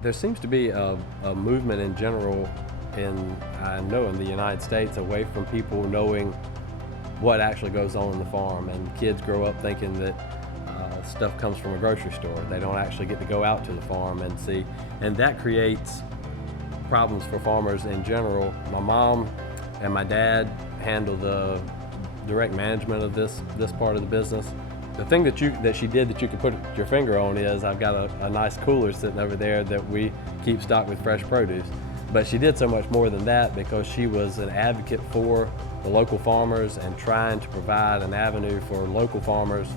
There seems to be a movement in general I know in the United States, away from people knowing what actually goes on in the farm, and kids grow up thinking that stuff comes from a grocery store. They don't actually get to go out to the farm and see, and that creates problems for farmers in general. My mom and my dad handle the direct management of this part of the business. The thing that she did that you could put your finger on is I've got a nice cooler sitting over there that we keep stocked with fresh produce. But she did so much more than that, because she was an advocate for the local farmers and trying to provide an avenue for local farmers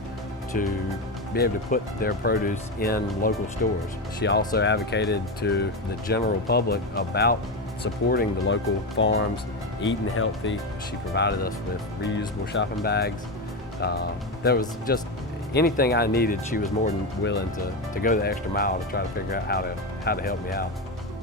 to be able to put their produce in local stores. She also advocated to the general public about supporting the local farms, eating healthy. She provided us with reusable shopping bags. There was just anything I needed, she was more than willing to go the extra mile to try to figure out how to help me out.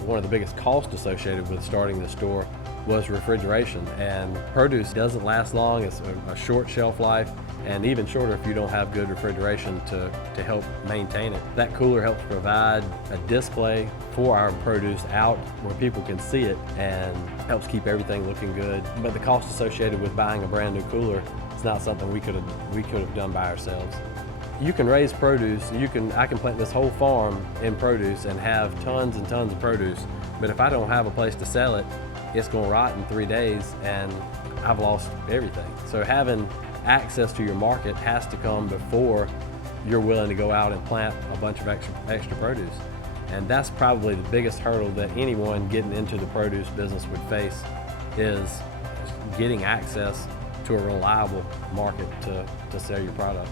One of the biggest costs associated with starting the store was refrigeration, and produce doesn't last long. It's a short shelf life, and even shorter if you don't have good refrigeration to help maintain it. That cooler helps provide a display for our produce out where people can see it, and helps keep everything looking good. But the cost associated with buying a brand new cooler is not something we could have done by ourselves. You can raise produce, I can plant this whole farm in produce and have tons and tons of produce, but if I don't have a place to sell it, it's going to rot in 3 days and I've lost everything. So having access to your market has to come before you're willing to go out and plant a bunch of extra produce. And that's probably the biggest hurdle that anyone getting into the produce business would face, is getting access to a reliable market to sell your product.